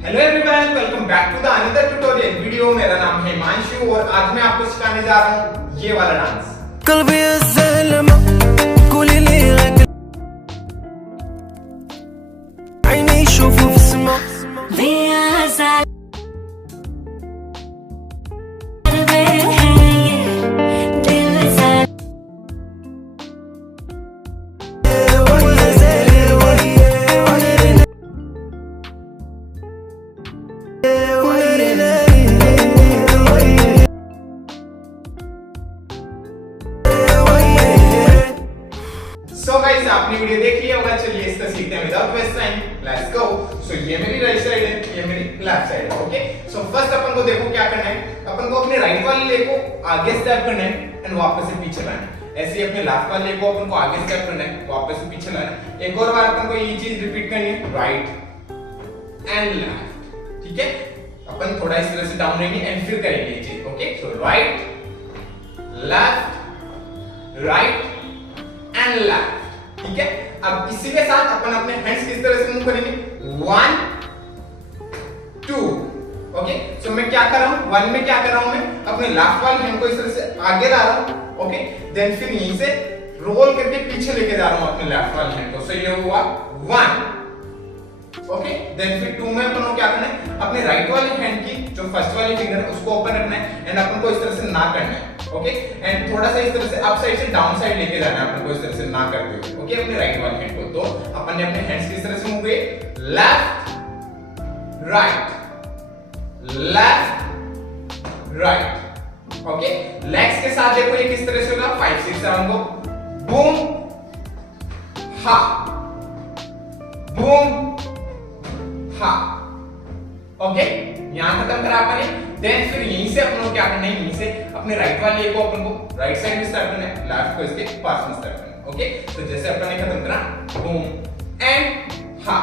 Hello everyone, welcome back to the another tutorial video. मेरा नाम है हिमांशु और आज मैं आपको सिखाने जा रहा हूँ ये वाला डांस। सो गाइस, आपने वीडियो देख लिया होगा। चलिए इसका सीखते हैं without waste time, let's go. So ये मेरी राइट साइड है, ये मेरी लेफ्ट साइड है। ओके, सो फर्स्ट अपन को देखो क्या करना है। अपन को अपने राइट वाले लेग को आगे स्टेप करना है एंड वापस से पीछे लाना है। ऐसे ही अपने लेफ्ट वाले लेग को अपन को आगे स्टेप करना है, वापस से पीछे लाना है। एक और बार अपन को ये चीज रिपीट करनी है, राइट एंड लेफ्ट। ठीक है, अपन थोड़ा इस तरह से डाउन रहेंगे एंड फिर करेंगे ये चीज। Okay, so right left right and left. ठीक है, अब इसी के साथ अपन अपने हैंड्स किस तरह से मूव करेंगे, 1 2। ओके, सो मैं क्या कर रहा हूं, 1 में क्या कर रहा हूं, मैं अपने लेफ्ट वाले हैंड को इस तरह से आगे ला रहा हूं। ओके, देन फिर यहीं से रोल करके पीछे लेके जा रहा हूं अपने लेफ्ट वाले हैंड को। सो ये हुआ 1। ओके, देन फिर 2 में अपन को क्या करना है, अपने राइट वाले हैंड की जो फर्स्ट वाली फिंगर है उसको ओपन रखना है एंड अपन को इस तरह से ना करना है। ओके, एंड थोड़ा सा इस तरह से अप साइड से डाउन साइड लेके जाना है अपन को, इस तरह से ना करते हुए। ओके, अपने राइट वाले हैंड को। तो अपन ने अपने हैंड्स किस तरह से मूव किए, left right left right. Okay, legs के साथ देखो ये किस तरह से होगा, 5 6 7 गो, बूम हा बूम हा। ओके, यहां खत्म करा अपन ने। देन फिर यहीं से अपन को क्या करना है, यहीं से अपने राइट वाले लेग को अपन को राइट साइड में स्टार्ट करना है, लेफ्ट को इसके पास में स्टार्ट करना है। ओके, तो जैसे अपन ने खत्म करा, बूम एंड हा।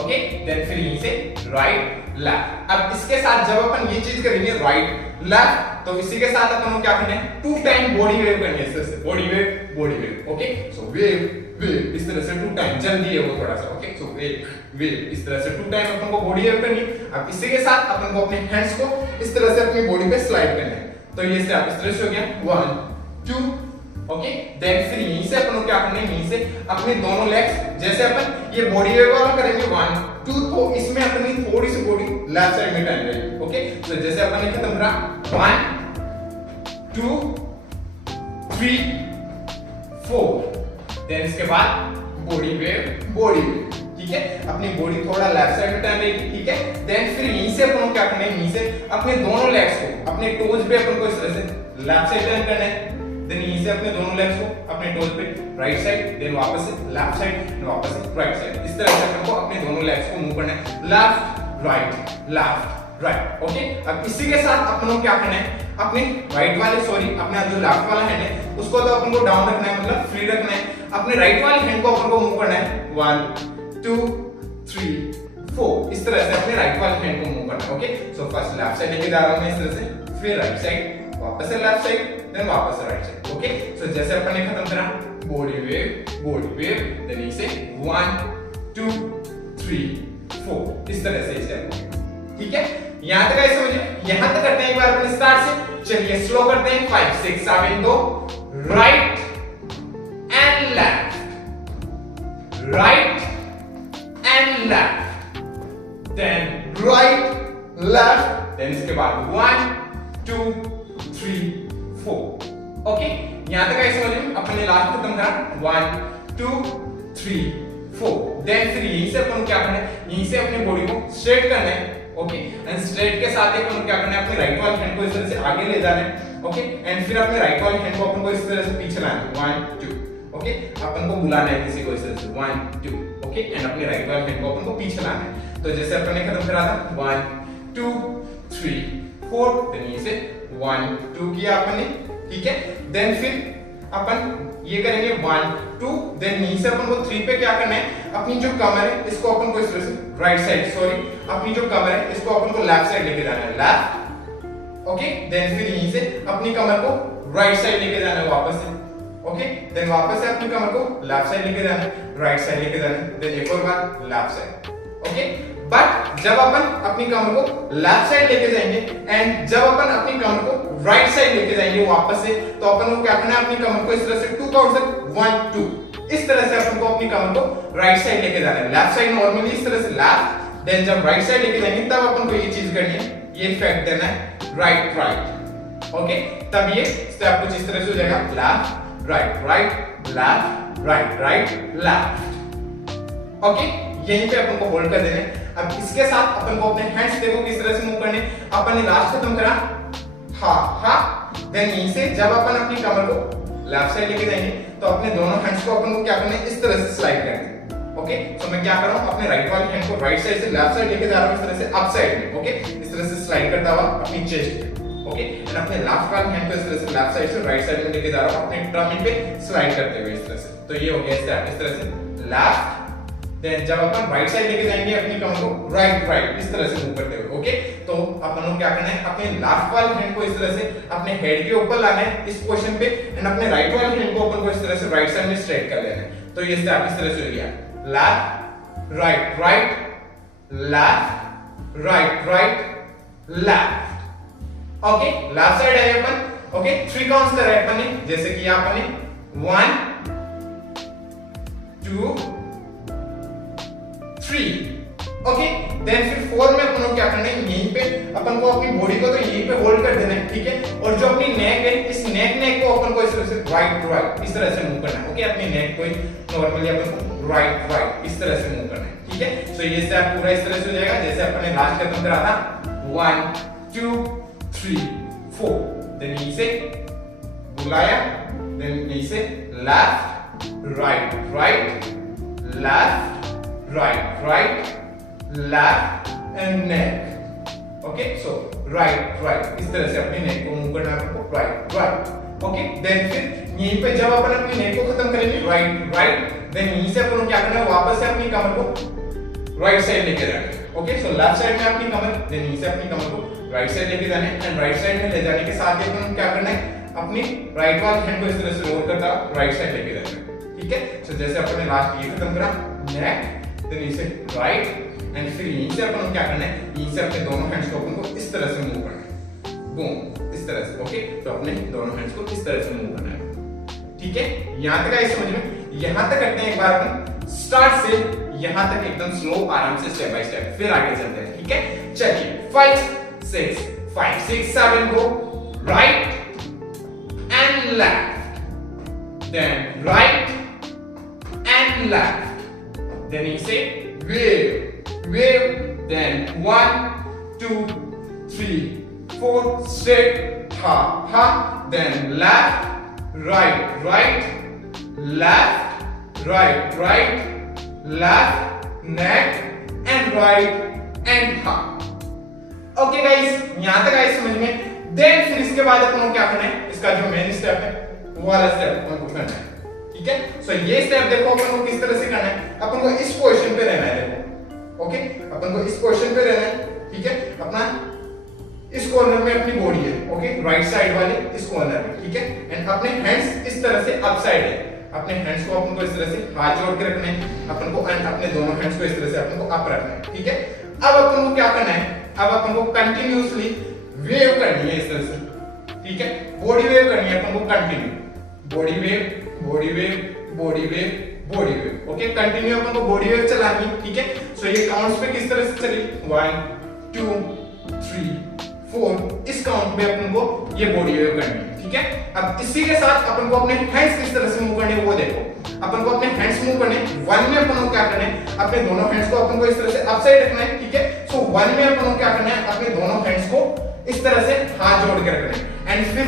ओके, देन फिर यहीं से राइट लेफ्ट। अब इसके साथ जब अपन ये चीज करेंगे राइट लेफ्ट, तो इसी के साथ अपन को क्या करना है, 2 टाइम बॉडी वेव करनी है, इस तरह से body wave body wave. Okay, so wave wave इस तरह से 2 टाइम, जल्दी है वो थोड़ा सा। ओके, सो वेव वेव इस तरह से 2 टाइम अपन को बॉडी वेव करनी है। अब इसी के साथ अपन को अपने हैंड्स को इस तरह से अपनी बॉडी पे स्लाइड करना है। तो ये स्टेप इस तरह से हो गया, 1 2। ओके, देन फिर यहीं से अपन को क्या करना है, यहीं से अपने दोनों लेग्स जैसे अपन ये बॉडी वेव वाला करेंगे 1 2, तो इसमें अपनी थोड़ी सी बॉडी लेफ्ट साइड में टर्न रहेगी। ओके, तो जैसे अपन ने खत्म करा, 1 2 3 4, देन इसके बाद बॉडी वेव बॉडी वेव। ठीक है, अपनी बॉडी थोड़ा लेफ्ट साइड में टर्न रहेगी। ठीक है, देन फिर यहीं से अपन को क्या करना है, यहीं से अपने दोनों लेग्स को अपने टोज पे अपन को इस तरह से लेफ्ट साइड टर्न करना है। देन यहीं से अपने दोनों लेग्स को अपने टोज पे राइट साइड, देन वापस से लेफ्ट साइड, देन वापस से राइट साइड। इस तरह से अपन को अपने दोनों लेग्स को मूव करना है, लेफ्ट राइट। ओके, अब इसी के साथ अपन को क्या करना है, अपने राइट वाले अपने जो लेफ्ट वाला हैंड है उसको तो अपन को डाउन रखना है, मतलब फ्री रखना है। अपने राइट वाले हैंड को अपन को मूव करना है, 1 2 3 4, इस तरह से अपने राइट वाले हैंड को मूव करना है। Okay, so first left side लेके जा रहा हूं मैं इस तरह से, फिर राइट साइड, वापस से लेफ्ट साइड, देन वापस से राइट साइड। ओके, सो जैसे अपन ने खत्म करा, बॉडी वेव, देन इसे 1 2 3 4, इस तरह से स्टेप। ठीक है, यहां तक ऐसे समझिए। यहां तक करते हैं एक बार अपन स्टार्ट से। चलिए स्लो करते हैं, 5 6 7 go, right and left right and left, then right left, then इसके बाद 1 2 3 4। ओके, यहां तक ऐसे समझिए। अपने लास्ट खत्म करा, 1 2 3 4, देन फिर यहीं से अपन क्या करना है, यहीं से अपनी बॉडी को स्ट्रेट करना है। ओके, एंड स्ट्रेट के साथ अपन क्या करना है, अपने राइट वाले हैंड को इस तरह से आगे ले जाना है। ओके, एंड फिर अपने राइट वाले हैंड को अपन को इस तरह से पीछे लाना है, 1 2। ओके, अपन को बुलाना है किसी को इस तरह से, 1 2। ओके, एंड अपने राइट वाले हैंड को अपन को पीछे लाना है। तो जैसे अपन ने खत्म करा था, 1 2 3 4, देन ये से 1 2 किया अपन ने। ठीक है, देन फिर अपन ये करेंगे 1 2, देन यहीं से अपन को 3 पे क्या करना है, अपनी जो कमर है इसको अपन को इस तरह से राइट साइड, अपनी जो कमर है इसको अपन को लेफ्ट साइड लेके जाना है, लेफ्ट। ओके, देन फिर यहीं से अपनी कमर को राइट साइड लेके जाना है वापस से। ओके, देन वापस से अपनी कमर को लेफ्ट साइड लेके जाना है, राइट साइड लेके जाना है, देन एक और बार लेफ्ट साइड। ओके, बट जब अपन अपनी कमर को लेफ्ट साइड लेके जाएंगे एंड जब अपन अपनी कमर को राइट साइड लेके जाएंगे वापस से, तो अपन को क्या करना है, अपनी कमर को इस तरह से 2 काउंट से 1 2 इस तरह से अपन को अपनी कमर को राइट साइड लेके जाना है। लेफ्ट साइड नॉर्मली इस तरह से लेफ्ट, देन जब राइट साइड लेके जाएंगे तब अपन को ये चीज करनी है, ये इफेक्ट देना है राइट राइट। ओके, तब ये स्टेप कुछ इस तरह से हो जाएगा, left right right left right right left. Okay, यहीं पे अपन को होल्ड कर देना है। अब इसके साथ अपन को अपने हैंड्स देखो किस तरह से मूव करने। अपन ने लास्ट खत्म करा हा हा, देन यहीं से जब अपन अपनी कमर को लेफ्ट साइड लेके जाएंगे तो अपने दोनों हैंड्स को अपन को क्या करना है, इस तरह से स्लाइड करना है। ओके, सो मैं क्या कर रहा हूं, अपने राइट वाली हैंड को राइट साइड से लेफ्ट साइड लेके जा रहा हूं, इस तरह से अप साइड में। ओके, इस तरह से स्लाइड करता हुआ अपनी चेस्ट पे। ओके, एंड अपने लेफ्ट वाली हैंड को इस तरह से लेफ्ट साइड से राइट साइड में लेके जा रहा हूं, अपने टमी पे स्लाइड करते हुए इस तरह से। तो ये हो गया स्टेप, इस तरह से लेफ्ट, देन जब अपन राइट साइड लेके जाएंगे अपनी कमर को राइट राइट इस तरह से मूव करते हुए। ओके, तो अपन को क्या करना है, अपने लेफ्ट वाली हैंड को इस तरह से अपने हेड के ऊपर लाना है इस पोजीशन पे, एंड अपने राइट वाली हैंड को अपन को इस तरह से राइट साइड में स्ट्रेट कर लेना है। तो ये स्टेप इस तरह से हो गया, left right right left right right left. Okay, left side है अपन। ओके, 3 काउंट्स कर रहे हैं अपन ने, जैसे कि अपन ने 1 2 3। ओके, देन फिर 4 में अपन को क्या करना है, यहीं पे अपन को अपनी बॉडी को तो यहीं पे होल्ड कर देना है। ठीक है, और जो अपनी नेक है, इस नेक को अपन को इस तरह से राइट राइट इस तरह से मूव करना है। ओके, अपनी नेक को नॉर्मली अपन को राइट राइट इस तरह से मूव करना है। ठीक है, सो ये स्टेप पूरा इस तरह से हो जाएगा जैसे अपन ने लास्ट खत्म करा था, 1 2 3 4। देन यहीं से बुलाया, देन यहीं से left right right left right right left and neck. Okay, so right right इस तरह से अपनी नेक को मूव करना है आपको, राइट राइट। ओके, देन फिर यहीं पे जब अपन अपनी नेक को खत्म करेंगे राइट राइट, देन यहीं से अपन को क्या करना है, वापस से अपनी कमर को राइट साइड लेके जाना है। ओके, सो लेफ्ट साइड में अपनी कमर, देन यहीं से अपनी कमर को राइट साइड लेके जाना है, एंड राइट साइड में ले जाने के साथ ही अपन क्या करना है, अपनी राइट वाली हैंड को इस तरह से रोल करता राइट साइड लेके जाना है। ठीक है, सो जैसे अपन ने लास्ट ये खत्म करा, नेक, देन यहीं से राइट, एंड फिर यहीं से अपन को क्या करना है, यहीं से अपने दोनों हैंड्स को अपन को इस तरह से मूव करना है, बूम इस तरह से। ओके, तो अपने दोनों हैंड्स को इस तरह से मूव करना है। ठीक है, यहां तक आई समझ में? यहां तक करते हैं एक बार अपन स्टार्ट से यहां तक एकदम स्लो आराम से स्टेप बाय स्टेप, फिर आगे चलते हैं। ठीक है, चलिए 5 6 7 go, right and left, then right and left, then इसे wave wave, then 1 2 3 4 straight ha ha, then left right right left right right left neck and right and ha। Okay guys, यहां तक आए समझ में? देन फिर इसके बाद अपन को क्या करना है, इसका जो मेन स्टेप है वो वाला स्टेप अपन को करना है। ठीक है, सो ये स्टेप देखो अपन को किस तरह से करना है, अपन को इस पोजीशन पे रहना है। देखो, ओके, अपन को इस पोजीशन पे रहना है। ठीक है, अपना इस कॉर्नर में अपनी बॉडी है। ओके, राइट साइड वाले इस कॉर्नर में। ठीक है, एंड अपने हैंड्स इस तरह से अप साइड है। अपने हैंड्स को अपन को इस तरह से हाथ जोड़ के रखने हैं अपन को, एंड अपने दोनों हैंड्स को इस तरह से अपन को अप रखना है। ठीक है, अब अपन को क्या करना है, अब अपन को कंटिन्यूअसली वेव करनी है इस तरह से। ठीक है, बॉडी वेव करनी है अपन को continue, body wave body wave body wave body wave. Okay, continue अपन को बॉडी वेव चलानी है। ठीक है, सो ये काउंट्स पे किस तरह से चली, 1 2 3 4 इस काउंट में अपन को ये बॉडी वेव करनी है। ठीक है, अब इसी के साथ अपन को अपने हैंड्स किस तरह से मूव करने वो देखो। अपन को अपने हैंड्स मूव करने, 1 में अपन को क्या करना है, अपने दोनों हैंड्स को अपन को इस तरह से अप साइड रखना है। ठीक है, सो 1 में अपन को क्या करना है, अपने दोनों हैंड्स को इस तरह से हाथ जोड़ के रखना है, एंड फिर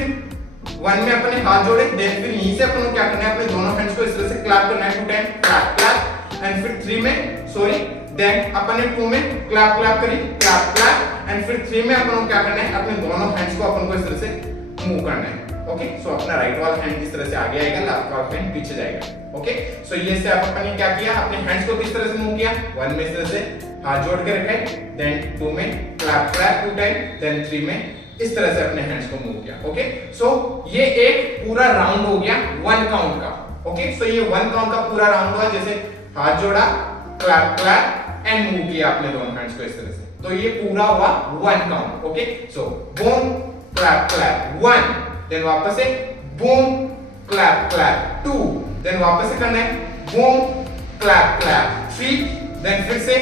1 में अपने हाथ जोड़े, देन फिर यहीं से अपन को क्या करना है, अपने दोनों हैंड्स को इस तरह से क्लैप करना है 2 टाइम, क्लैप क्लैप, एंड फिर 3 में सॉरी, देन अपन ने 2 में क्लैप क्लैप करी, क्लैप क्लैप, एंड फिर 3 में अपन को क्या करना है, अपने दोनों हैंड्स को अपन को इस तरह से मूव करना है। ओके, सो अपना राइट वाला हैंड इस तरह से आगे आएगा, लेफ्ट वाला हैंड पीछे जाएगा। ओके, सो ये स्टेप अपन ने क्या किया, अपने हैंड्स को किस तरह से मूव किया, 1 में इस तरह से हाथ जोड़ के रखे, देन 2 में क्लैप क्लैप 2 टाइम, देन 3 में इस तरह से अपने हैंड्स को मूव किया। ओके, सो ये एक पूरा राउंड हो गया 1 काउंट का। ओके, सो ये 1 काउंट का पूरा राउंड हुआ, जैसे हाथ जोड़ा, क्लैप क्लैप, एंड मूव किया आपने दोनों हैंड्स को इस तरह से, तो ये पूरा हुआ 1 काउंट। ओके, सो बूम क्लैप क्लैप 1, देन वापस से बूम क्लैप क्लैप 2, देन वापस से करना है बूम क्लैप क्लैप 3, देन फिर से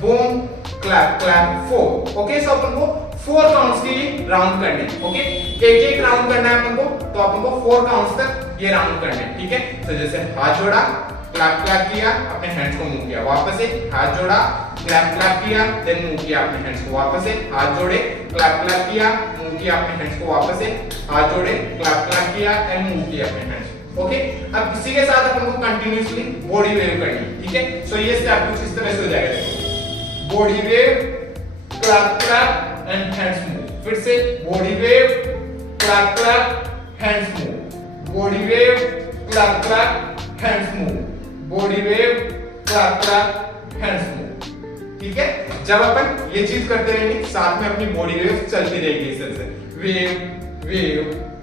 बूम क्लैप क्लैप 4। ओके, सो अपन को 4 काउंट्स के लिए राउंड करने हैं। ओके, एक एक राउंड करना है अपन को, तो अपन को 4 काउंट्स तक ये राउंड करने हैं। ठीक है, तो जैसे हाथ जोड़ा क्लैप क्लैप किया, अपने हैंड्स को मूव किया, वापस से हाथ जोड़ा क्लैप क्लैप किया, देन मूव किया अपने हैंड्स को, वापस से हाथ जोड़े क्लैप क्लैप किया, मूव किया अपने हैंड्स को, वापस से हाथ जोड़े क्लैप क्लैप किया एंड मूव किया अपने हैंड्स। ओके, अब इसी के साथ अपन को कंटिन्यूअसली बॉडी वेव करनी है। ठीक है, सो ये स्टेप कुछ इस तरह से हो जाएगा, body wave clap clap and hands move, फिर से body wave clap clap hands move, body wave clap clap hands move, body wave clap clap hands move. ठीक है, जब अपन ये चीज करते रहेंगे साथ में अपनी बॉडी वेव चलती रहेगी इस तरह से, wave wave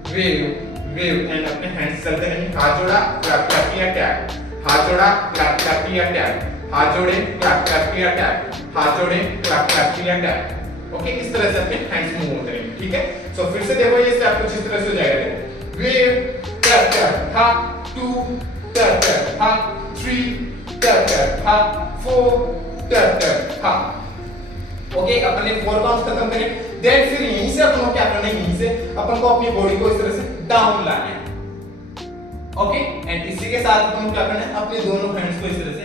wave wave and अपने हैंड्स चलते रहेंगे। हाथ जोड़ा क्लैप क्लैप किया टैप, हाथ जोड़ा क्लैप क्लैप किया टैप, हाथ जोड़े क्लैप क्लैप किया टैप, हाथ जोड़े क्लैप क्लैप किया टैप। ओके, इस तरह से अपने हैंड्स मूव होते रहेंगे। ठीक है, सो फिर से देखो ये स्टेप कुछ इस तरह से हो जाएगा, देखो वेव टैप टैप हा 2 टैप टैप हा 3 टैप टैप हा 4 टैप टैप हा। ओके, अपन ने 4 काउंट्स खत्म करे, देन फिर यहीं से अपन को क्या करना है, यहीं से अपन को अपनी बॉडी को इस तरह से डाउन लाना है। ओके, एंड इसी के साथ अपन को क्या करना है, अपने दोनों हैंड्स को इस तरह से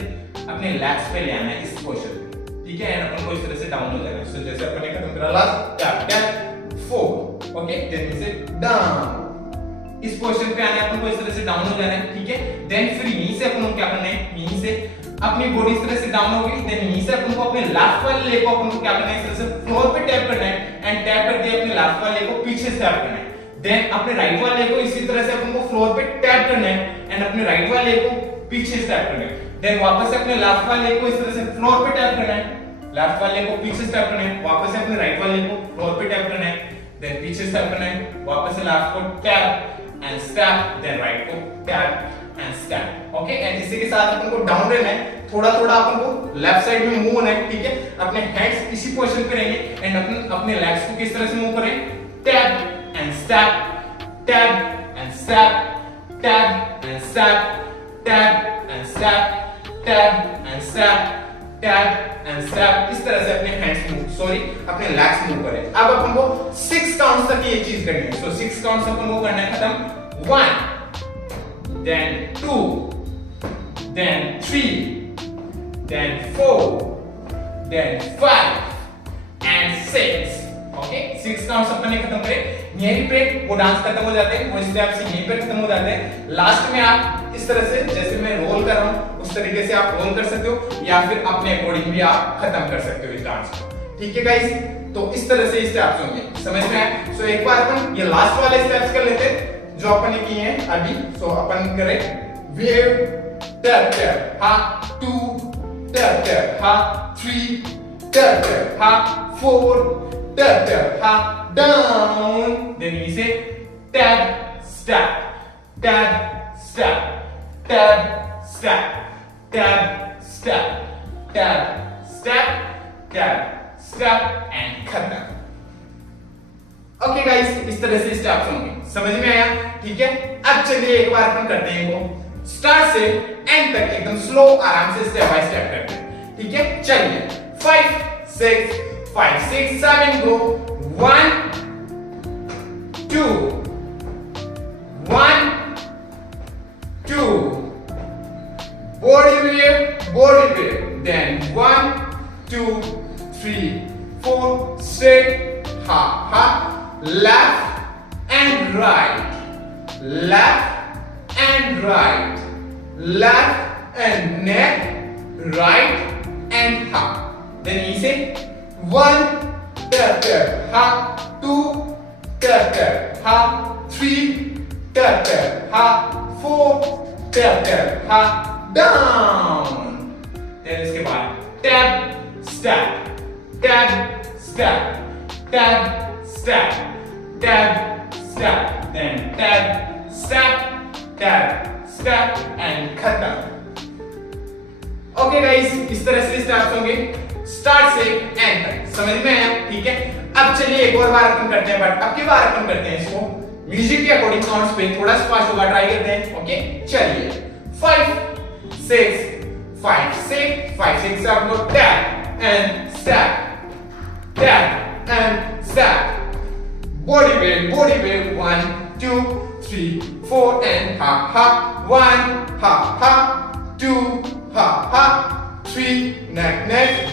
अपने लैप्स पे ले आना है इस पोजीशन पे। ठीक है, एंड अपन को इस तरह से डाउन हो जाएगा। सो जैसे अपन ने खत्म करा last tap tap 4। Okay, then से डाउन, इस पोजीशन पे आना है अपन को, इस तरह से डाउन हो जाना है। ठीक है, देन फिर यहीं से अपन को क्या करना है, यहीं से अपनी बॉडी इस तरह से डाउन होगी, देन यहीं से अपन को अपने लेफ्ट वाले लेग को अपन को क्या करना है, इस तरह से फ्लोर पे टैप करना है एंड टैप करके अपने लेफ्ट वाले लेग को पीछे से टैप करना है। देन अपने राइट वाले लेग को इसी तरह से अपन को फ्लोर पे टैप करना है एंड अपने राइट वाले लेग को पीछे से टैप करना है। देन वापस से अपने लेफ्ट वाले लेग को इस तरह से फ्लोर पे टैप करना है, लेफ्ट वाले लेग को पीछे से टैप करना है, वापस से अपने राइट वाले लेग को फ्लोर पे टैप करना है, देन पीछे से टैप करना है, वापस से लेफ्ट को tap and step, then right को tap and step. Okay, and इसी के साथ अपन को डाउन रहना है, थोड़ा थोड़ा अपन को लेफ्ट साइड में मूव होना है। ठीक है, अपने हैंड्स इसी पोजीशन पे रहेंगे एंड अपने लेग्स को किस तरह से मूव करें, tap and step, tap and step, tap and step, tap and step, tap and step, tap and step, इस तरह से अपने हैंड्स मूव अपने लेग्स मूव करें। अब अपन को 6 काउंट्स तक ये चीज करनी है। सो 6 काउंट्स अपन को करना है खत्म, 1 then 2 then 3 then 4 then 5 and 6। Okay, 6 counts अपन ने खत्म करे, यहीं पे वो डांस खत्म हो जाते हैं, वो स्टेप्स यहीं पे खत्म हो जाते हैं। लास्ट में आप इस तरह से जैसे मैं रोल कर रहा हूं उस तरीके से आप रोल कर सकते हो या फिर अपने अकॉर्डिंग भी आप खत्म कर सकते हो इस डांस को। ठीक है गाइस, तो इस तरह से स्टेप्स होंगे, समझ में आए? सो एक बार अपन ये लास्ट वाले स्टेप्स कर लेते हैं जो अपन ने किए हैं अभी। सो अपन करें वेव टैप टैप हा 2 टैप टैप हा 3 टैप टैप हा 4 टैप टैप हा डाउन, देन यहीं से tap step, tap step, tap step, tap step, tap step, tap step and खत्म। ओके गाइस, इस तरह से स्टेप्स होंगे, समझ में आया? ठीक है, अब चलिए एक बार अपन करते हैं इनको स्टार्ट से एंड तक एकदम स्लो आराम से स्टेप बाय स्टेप करते हैं। ठीक है, चलिए 5 6 5 6 7 गो 1 2 1 2 body wave, then 1 2 3 4 straight ha ha, left and right, left and right, left and neck, right and ha, then you say 1 tap tap ha, 2 tap tap ha, 3 tap tap ha, 4 tap tap ha, down, then इसके बाद tap step, tap step, tap step, tap step, then tap step, tap step and खत्म। Okay guys, इस तरह से steps होंगे। Start से and तक। समझ में आया? ठीक है, अब चलिए एक और बार अपन करते हैं, बट अब की बार अपन करते हैं इसको म्यूजिक के अकॉर्डिंग काउंट्स पे, थोड़ा सा फास्ट होगा, ट्राई करते हैं। ओके चलिए 5 6 5 6 5 6 7 8 tap and step and step, body wave 1 2 3 4 and ha ha 1 ha 2 ha 3 neck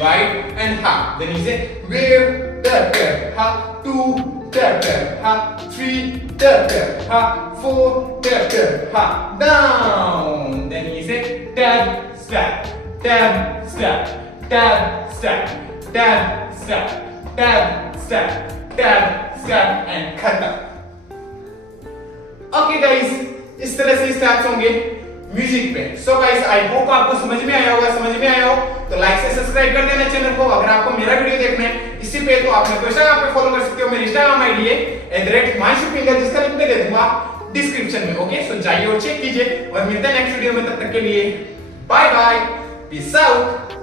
right and ha, then he say wave tap ha 2 tap ha 3 tap ha 4 tap ha down, then he say tap step tap step tap step tap step tap step tap step and खत्म। Okay guys, इस तरह से steps होंगे music पे। So guys I hope आपको समझ में आया होगा। समझ में आया हो तो लाइक से सब्सक्राइब कर देना चैनल को। अगर आपको मेरा वीडियो देखना है इसी पे तो आप मेरे को इंस्टाग्राम पे फॉलो कर सकते हो। मेरी इंस्टाग्राम आईडी है @himanshupinger, जिसका लिंक मैं दे दूंगा डिस्क्रिप्शन में। ओके सो जाइए और चेक कीजिए और मिलते हैं नेक्स्ट वीडियो में। तब तक के लिए बाय बाय, पीस आउट।